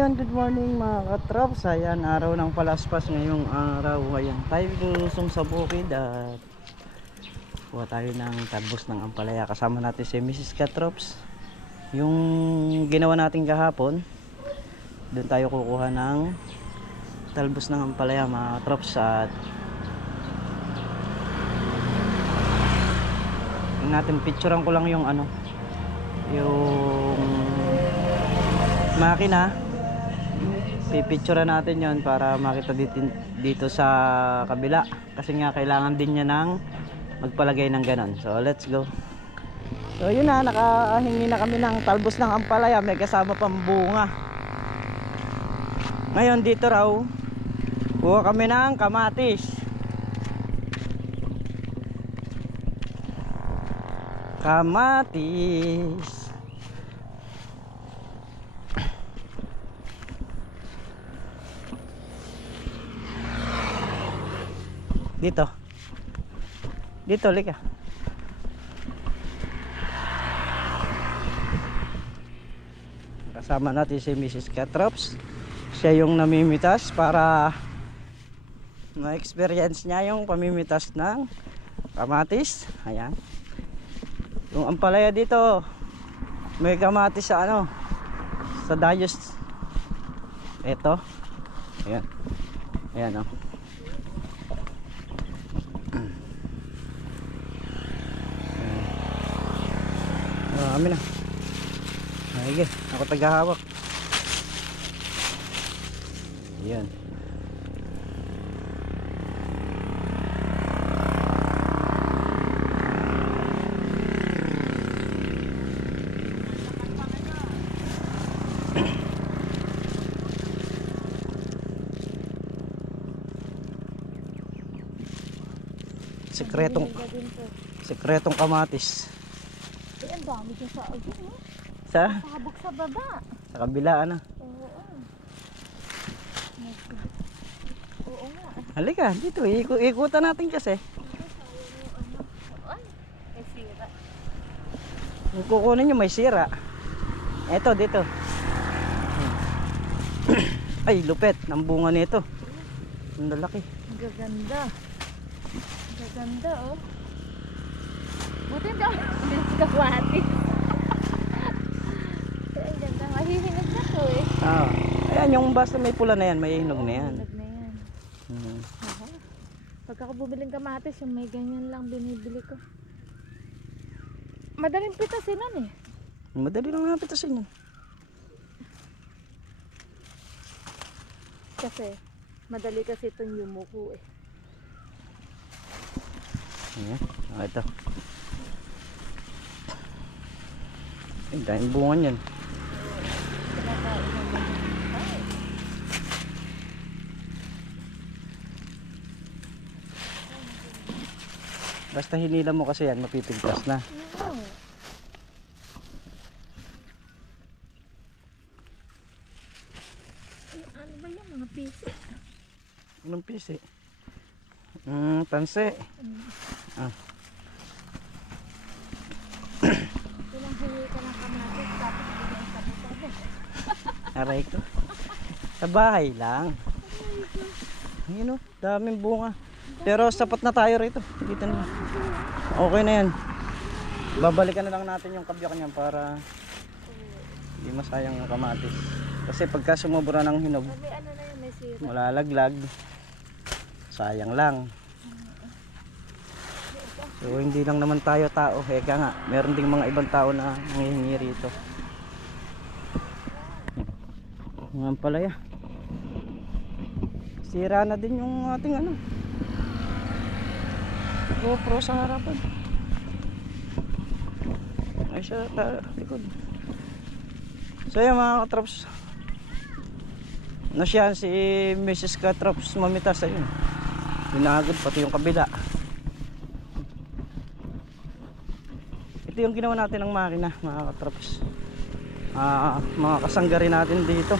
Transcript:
Ayan, good morning mga katrops. Ayan, araw ng palaspas ngayong araw. Ayan, tayo lusong sa bukid at kuha tayo ng talbos ng ampalaya. Kasama natin si Mrs. Katrops. Yung ginawa natin kahapon, doon tayo kukuha ng talbos ng ampalaya mga katrops. At natin picturean ko lang yung yung makina. Pipicturean natin yon para makita dito sa kabila, kasi nga kailangan din niya ng magpalagay ng ganon. So let's go. So yun na, nakahingi na kami ng talbos ng ampalaya, may kasama pang bunga. Ngayon dito raw kuha kami ng kamatis. Dito lika. Kasama natin si Mrs. Katrops. Siya yung namimitas para ma-experience niya yung pamimitas ng kamatis. Ayan. Yung ampalaya dito, may kamatis sa sa dayos. Ito. Ayan. Ayan Marami na. Sige, ako taghahawak. Ayan. Sekretong kamatis. Ang dami dyan sa agad, no? Sa Sabog sa baba. Sa kabila, Oo. Oo nga. Halika, dito. Ikutan natin kasi. Ay, may sira. Kung kukunin nyo, may sira. Eto, dito. Ay, lupet ng bunga nito. Ang lalaki. Gaganda. Gaganda, oh. Buti hindi ako kawati. Ang ganda. Mahihinog na to, eh. Ayan, yung basta may pula na yan, may hinog na yan. Hinog na yan. Pagka ako bubiling kamatis, yung may ganyan lang binibili ko. Madaling pitasin nun, eh. Madali lang napitasin yun. Kasi, madali kasi itong yumuko, eh. Ayan, ito. Ang daming bunga niyan. Basta hinila mo kasi yan, mapipigtas na. Ano ba yung mga pisi? Anong pisi? Tanse. Ilang huli ka ng kamatis, tapos bigyan sa butabe. Aray ko. Sa bahay lang. Ayun, daming bunga. Pero sapat na tayo rito. Dito na. Okay na yan. Babalikan na lang natin yung kabyak niyan para hindi masayang ang kamatis. Kasi pagka sumubra ng hinog, May ano na yun, may sira. malalaglag. Sayang lang. So hindi lang naman tayo tao. Eka nga, meron ding mga ibang tao na nangihingi rito. Ngayon pala ya. Sira na din yung ating GoPro sa harapan. Ay siya likod. So yan mga katrops, nasyan si Mrs. Katrops mamitas. Ayun, binagod pati yung kabila. Ito yung ginawa natin ng makina mga katrops. Mga kasanggari natin dito.